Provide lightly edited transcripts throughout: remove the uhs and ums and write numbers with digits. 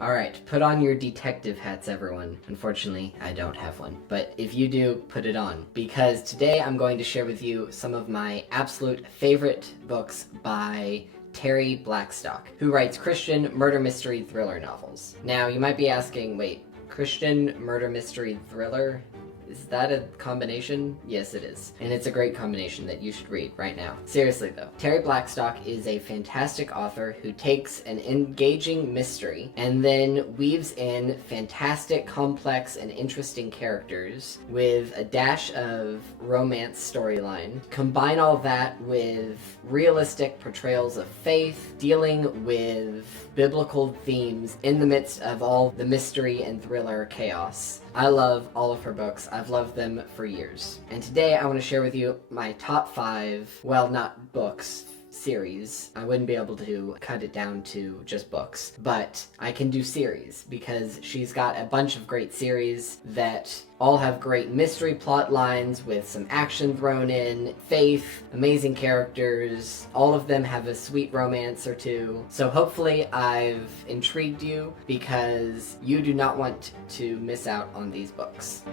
Alright, put on your detective hats, everyone. Unfortunately, I don't have one. But if you do, put it on. Because today I'm going to share with you some of my absolute favorite books by Terri Blackstock, who writes Christian murder mystery thriller novels. Now, you might be asking, wait, Christian murder mystery thriller? Is that a combination? Yes, it is. And it's a great combination that you should read right now. Seriously though, Terri Blackstock is a fantastic author who takes an engaging mystery and then weaves in fantastic, complex, and interesting characters with a dash of romance storyline. Combine all that with realistic portrayals of faith, dealing with biblical themes in the midst of all the mystery and thriller chaos. I love all of her books. I've loved them for years. And today I want to share with you my top 5, well, not books, series. I wouldn't be able to cut it down to just books, but I can do series because she's got a bunch of great series that all have great mystery plot lines with some action thrown in, faith, amazing characters. All of them have a sweet romance or two. So hopefully I've intrigued you because you do not want to miss out on these books.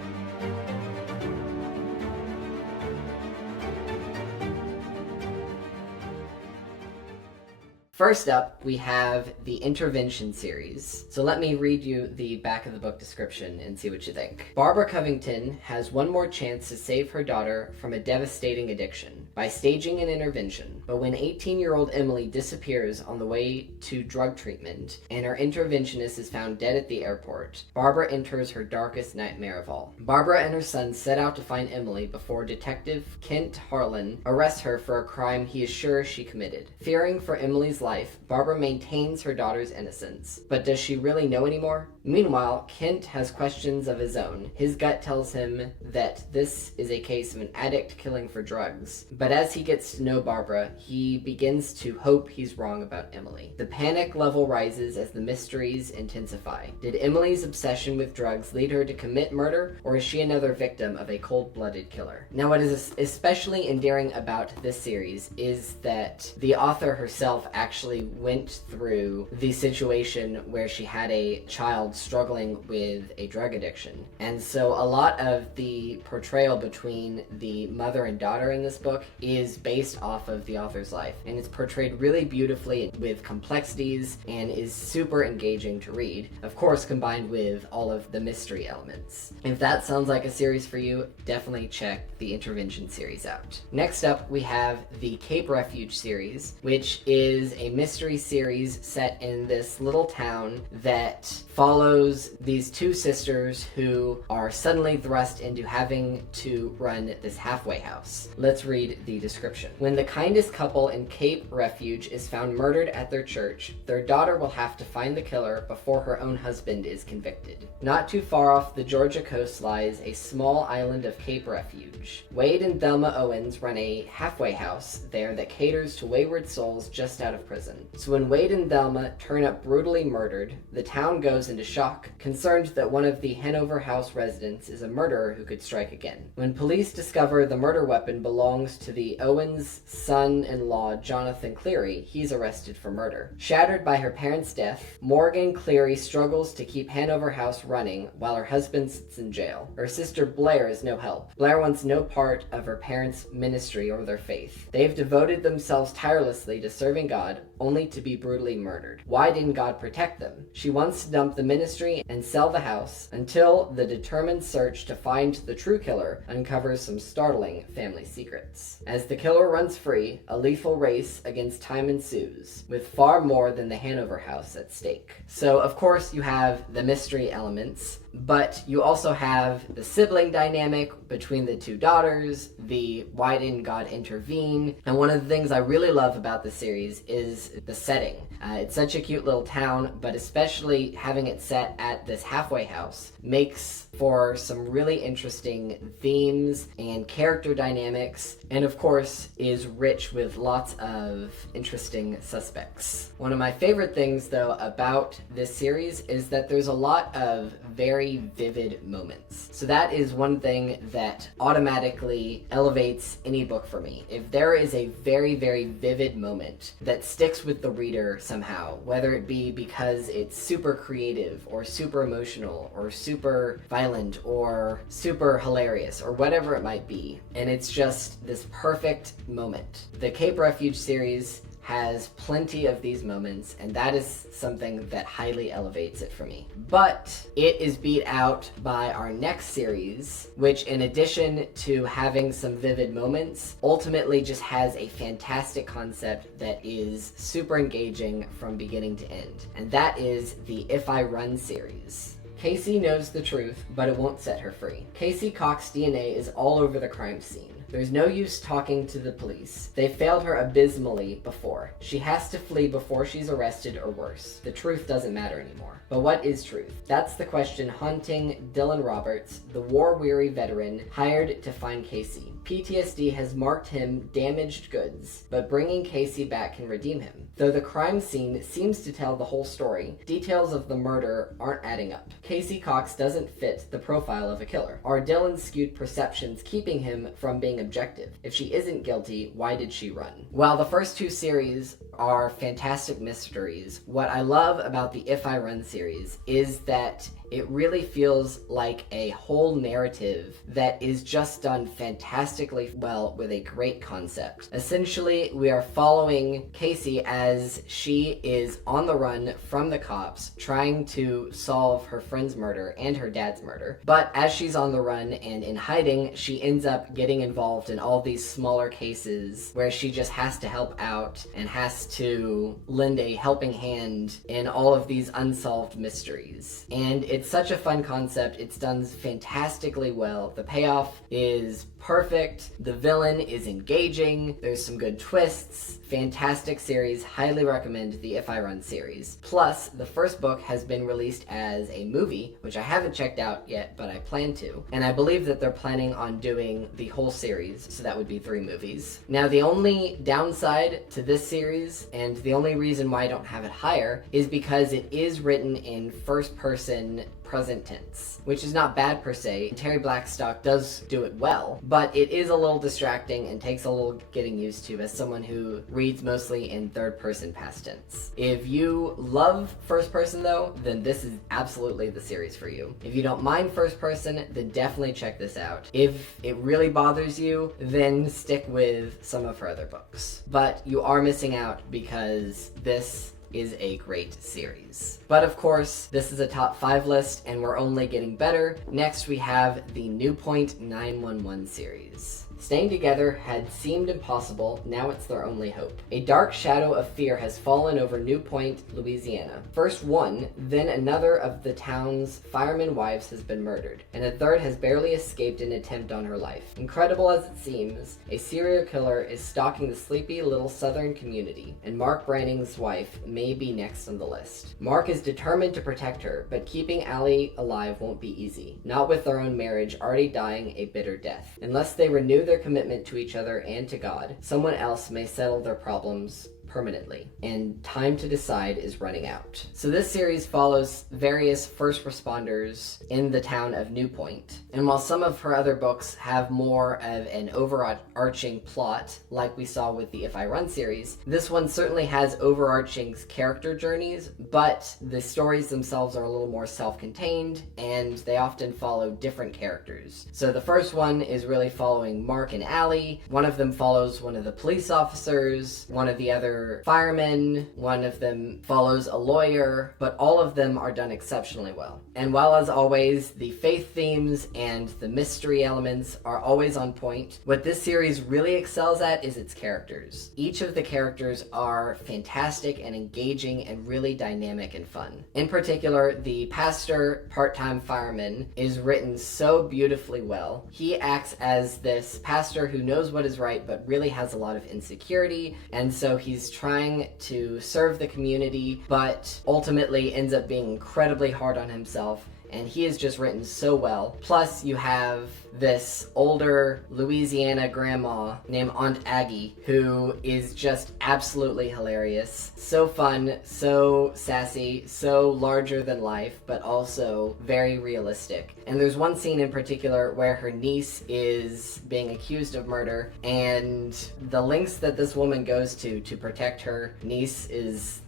First up, we have the Intervention series. So let me read you the back of the book description and see what you think. Barbara Covington has one more chance to save her daughter from a devastating addiction by staging an intervention. But when 18-year-old Emily disappears on the way to drug treatment and her interventionist is found dead at the airport, Barbara enters her darkest nightmare of all. Barbara and her son set out to find Emily before Detective Kent Harlan arrests her for a crime he is sure she committed. Fearing for Emily's life, Barbara maintains her daughter's innocence. But does she really know anymore? Meanwhile, Kent has questions of his own. His gut tells him that this is a case of an addict killing for drugs. But as he gets to know Barbara, he begins to hope he's wrong about Emily. The panic level rises as the mysteries intensify. Did Emily's obsession with drugs lead her to commit murder, or is she another victim of a cold-blooded killer? Now, what is especially endearing about this series is that the author herself actually went through the situation where she had a child struggling with a drug addiction. And so a lot of the portrayal between the mother and daughter in this book is based off of the author's life. And it's portrayed really beautifully with complexities and is super engaging to read. Of course, combined with all of the mystery elements. If that sounds like a series for you, definitely check the Intervention series out. Next up, we have the Cape Refuge series, which is a mystery series set in this little town that follows these two sisters who are suddenly thrust into having to run this halfway house. Let's read the description. When the kindest couple in Cape Refuge is found murdered at their church, their daughter will have to find the killer before her own husband is convicted. Not too far off the Georgia coast lies a small island of Cape Refuge. Wade and Thelma Owens run a halfway house there that caters to wayward souls just out of prison. So when Wade and Thelma turn up brutally murdered, the town goes into shock, concerned that one of the Hanover House residents is a murderer who could strike again. When police discover the murder weapon belongs to the Owens' son-in-law Jonathan Cleary, he's arrested for murder. Shattered by her parents' death, Morgan Cleary struggles to keep Hanover House running while her husband sits in jail. Her sister Blair is no help. Blair wants no part of her parents' ministry or their faith. They've devoted themselves tirelessly to serving God, only to be brutally murdered. Why didn't God protect them? She wants to dump the ministry and sell the house until the determined search to find the true killer uncovers some startling family secrets. As the killer runs free, a lethal race against time ensues, with far more than the Hanover House at stake. So, of course, you have the mystery elements, but you also have the sibling dynamic between the two daughters, the why didn't God intervene, and one of the things I really love about the series is the setting. It's such a cute little town, but especially having it set at this halfway house makes for some really interesting themes and character dynamics, and of course is rich with lots of interesting suspects. One of my favorite things though about this series is that there's a lot of very vivid moments. So that is one thing that automatically elevates any book for me. If there is a very, very vivid moment that sticks with the reader somehow, whether it be because it's super creative or super emotional or super violent or super hilarious or whatever it might be, and it's just this perfect moment. The Cape Refuge series has plenty of these moments, and that is something that highly elevates it for me. But it is beat out by our next series, which in addition to having some vivid moments, ultimately just has a fantastic concept that is super engaging from beginning to end. And that is the If I Run series. Casey knows the truth, but it won't set her free. Casey Cox's DNA is all over the crime scene. There's no use talking to the police. They failed her abysmally before. She has to flee before she's arrested or worse. The truth doesn't matter anymore. But what is truth? That's the question haunting Dylan Roberts, the war-weary veteran hired to find Casey. PTSD has marked him damaged goods, but bringing Casey back can redeem him. Though the crime scene seems to tell the whole story, details of the murder aren't adding up. Casey Cox doesn't fit the profile of a killer. Are Dylan's skewed perceptions keeping him from being objective? If she isn't guilty, why did she run? While the first two series are fantastic mysteries, what I love about the If I Run series is that it really feels like a whole narrative that is just done fantastically well with a great concept. Essentially, we are following Casey as she is on the run from the cops, trying to solve her friend's murder and her dad's murder. But as she's on the run and in hiding, she ends up getting involved in all these smaller cases where she just has to help out and has to lend a helping hand in all of these unsolved mysteries. And it's such a fun concept. It's done fantastically well. The payoff is perfect. The villain is engaging. There's some good twists. Fantastic series. Highly recommend the If I Run series. Plus, the first book has been released as a movie, which I haven't checked out yet, but I plan to. And I believe that they're planning on doing the whole series, so that would be 3 movies. Now, the only downside to this series, and the only reason why I don't have it higher, is because it is written in first person present tense, which is not bad per se. Terri Blackstock does do it well, but it is a little distracting and takes a little getting used to as someone who reads mostly in third person past tense. If you love first person though, then this is absolutely the series for you. If you don't mind first person, then definitely check this out. If it really bothers you, then stick with some of her other books. But you are missing out because this is a great series. But of course, this is a top 5 list and we're only getting better. Next we have the New Point 911 series. Staying together had seemed impossible, now it's their only hope. A dark shadow of fear has fallen over New Point, Louisiana. First one, then another of the town's firemen' wives has been murdered, and a third has barely escaped an attempt on her life. Incredible as it seems, a serial killer is stalking the sleepy little southern community, and Mark Branning's wife may be next on the list. Mark is determined to protect her, but keeping Allie alive won't be easy, not with their own marriage already dying a bitter death. Unless they renew their commitment to each other and to God, someone else may settle their problems permanently, and time to decide is running out. So this series follows various first responders in the town of New Point, and while some of her other books have more of an overarching plot, like we saw with the If I Run series, this one certainly has overarching character journeys, but the stories themselves are a little more self-contained, and they often follow different characters. So the first one is really following Mark and Allie. One of them follows one of the police officers, one of the other firemen, one of them follows a lawyer, but all of them are done exceptionally well. And while, as always, the faith themes and the mystery elements are always on point, what this series really excels at is its characters. Each of the characters are fantastic and engaging and really dynamic and fun. In particular, the pastor part-time fireman is written so beautifully well. He acts as this pastor who knows what is right but really has a lot of insecurity, and so he's trying to serve the community, but ultimately ends up being incredibly hard on himself. And he is just written so well. Plus, you have this older Louisiana grandma named Aunt Aggie, who is just absolutely hilarious. So fun, so sassy, so larger than life, but also very realistic. And there's one scene in particular where her niece is being accused of murder, and the lengths that this woman goes to protect her niece is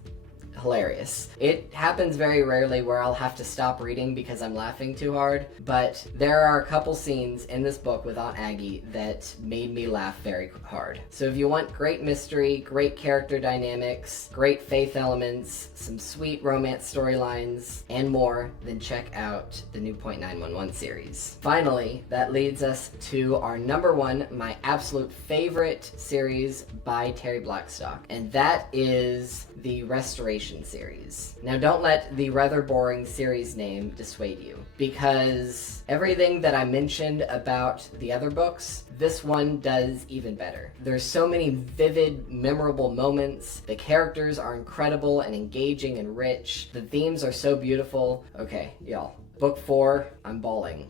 hilarious. It happens very rarely where I'll have to stop reading because I'm laughing too hard, but there are a couple scenes in this book with Aunt Aggie that made me laugh very hard. So if you want great mystery, great character dynamics, great faith elements, some sweet romance storylines, and more, then check out the new .911 series. Finally, that leads us to our number one, my absolute favorite series by Terri Blackstock, and that is the Restoration series. Now, don't let the rather boring series name dissuade you, because everything that I mentioned about the other books, this one does even better. There's so many vivid, memorable moments. The characters are incredible and engaging and rich. The themes are so beautiful. Okay, y'all. Book 4, I'm bawling.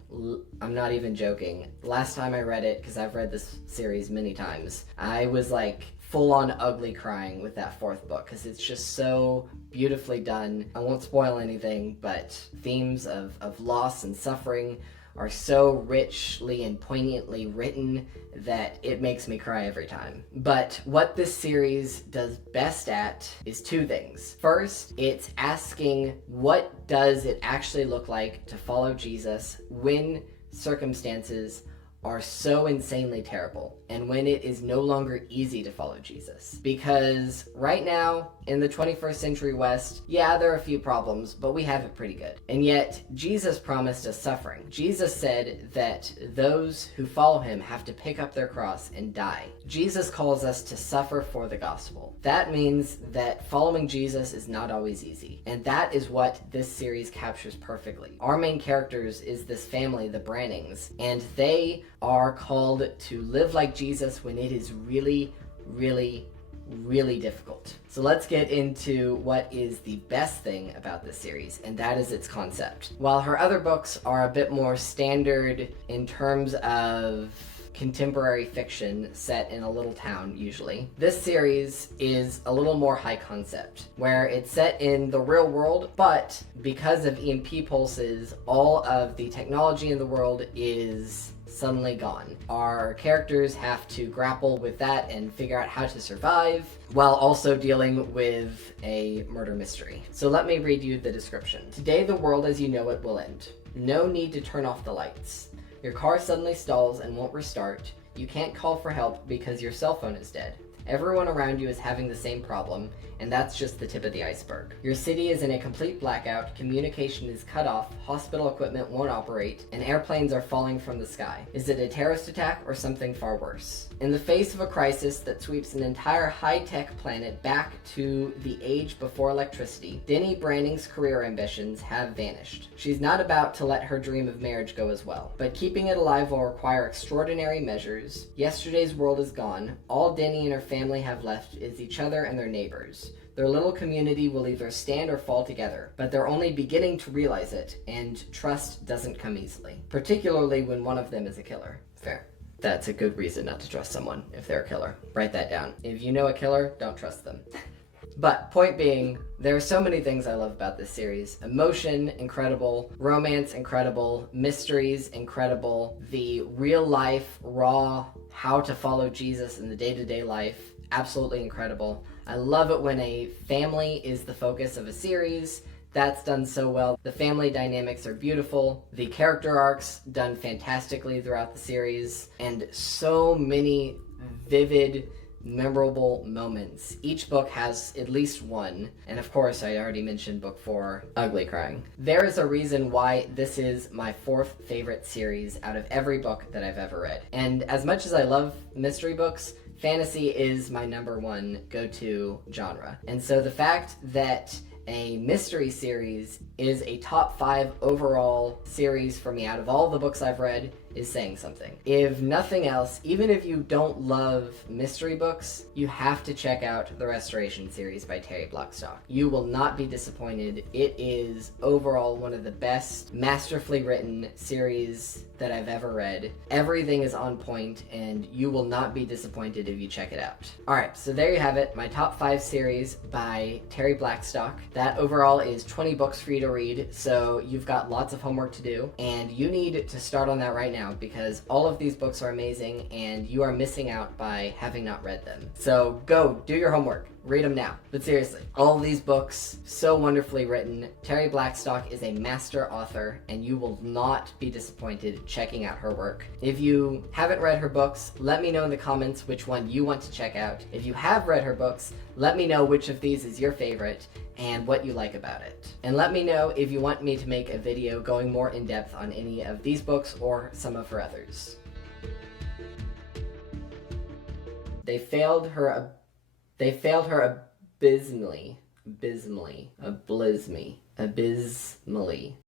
I'm not even joking. Last time I read it, because I've read this series many times, I was like full-on ugly crying with that 4th book, because it's just so beautifully done. I won't spoil anything, but themes of loss and suffering are so richly and poignantly written that it makes me cry every time. But what this series does best at is 2 things. First, it's asking, what does it actually look like to follow Jesus when circumstances are so insanely terrible, and when it is no longer easy to follow Jesus? Because right now, in the 21st century West, yeah, there are a few problems, but we have it pretty good. And yet, Jesus promised us suffering. Jesus said that those who follow him have to pick up their cross and die. Jesus calls us to suffer for the gospel. That means that following Jesus is not always easy, and that is what this series captures perfectly. Our main characters is this family, the Brannings, and they are called to live like Jesus when it is really, really, really difficult. So let's get into what is the best thing about this series, and that is its concept. While her other books are a bit more standard in terms of contemporary fiction set in a little town usually, this series is a little more high concept, where it's set in the real world, but because of EMP pulses, all of the technology in the world is suddenly gone. Our characters have to grapple with that and figure out how to survive, while also dealing with a murder mystery. So let me read you the description. Today, the world as you know it will end. No need to turn off the lights. Your car suddenly stalls and won't restart. You can't call for help because your cell phone is dead. Everyone around you is having the same problem, and that's just the tip of the iceberg. Your city is in a complete blackout, communication is cut off, hospital equipment won't operate, and airplanes are falling from the sky. Is it a terrorist attack or something far worse? In the face of a crisis that sweeps an entire high-tech planet back to the age before electricity, Denny Branning's career ambitions have vanished. She's not about to let her dream of marriage go as well, but keeping it alive will require extraordinary measures. Yesterday's world is gone. All Denny and her family have left is each other and their neighbors. Their little community will either stand or fall together, but they're only beginning to realize it, and trust doesn't come easily, particularly when one of them is a killer. Fair. That's a good reason not to trust someone if they're a killer. Write that down. If you know a killer, don't trust them. But point being, there are so many things I love about this series. Emotion, incredible. Romance, incredible. Mysteries, incredible. The real life, raw, how to follow Jesus in the day-to-day life, absolutely incredible. I love it when a family is the focus of a series. That's done so well. The family dynamics are beautiful. The character arcs done fantastically throughout the series. And so many vivid, memorable moments. Each book has at least one. And of course, I already mentioned book 4, ugly crying. There is a reason why this is my 4th favorite series out of every book that I've ever read. And as much as I love mystery books, fantasy is my number 1 go-to genre. And so the fact that a mystery series is a top 5 overall series for me out of all the books I've read is saying something. If nothing else, even if you don't love mystery books, you have to check out the Restoration series by Terri Blackstock. You will not be disappointed. It is overall one of the best, masterfully written series that I've ever read. Everything is on point, and you will not be disappointed if you check it out. Alright, so there you have it, my top 5 series by Terri Blackstock. That overall is 20 books for you to read, so you've got lots of homework to do, and you need to start on that right now because all of these books are amazing and you are missing out by having not read them. So go, do your homework. Read them now. But seriously, all of these books, so wonderfully written. Terri Blackstock is a master author, and you will not be disappointed checking out her work. If you haven't read her books, let me know in the comments which one you want to check out. If you have read her books, let me know which of these is your favorite and what you like about it. And let me know if you want me to make a video going more in depth on any of these books or some of her others. They failed her abysmally.